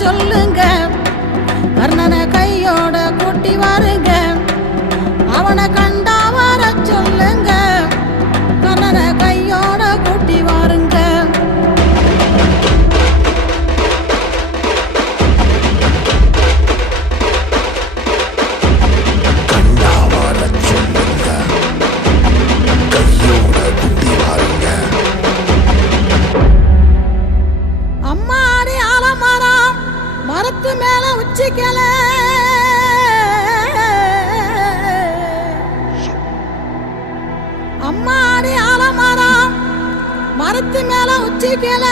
சொல்லுங்க, கர்ணனை கையோட கூட்டி வாருங்க, அவனை கண்டா வர சொல்லுங்க, கர்ணனை கையோட கூட்டி வாருங்க. அம்மாடி ஆலமரம் மரத்து மேல உச்சிக்கல, அம்மாடி ஆலமரம் மரத்து மேல உச்சிக்கல.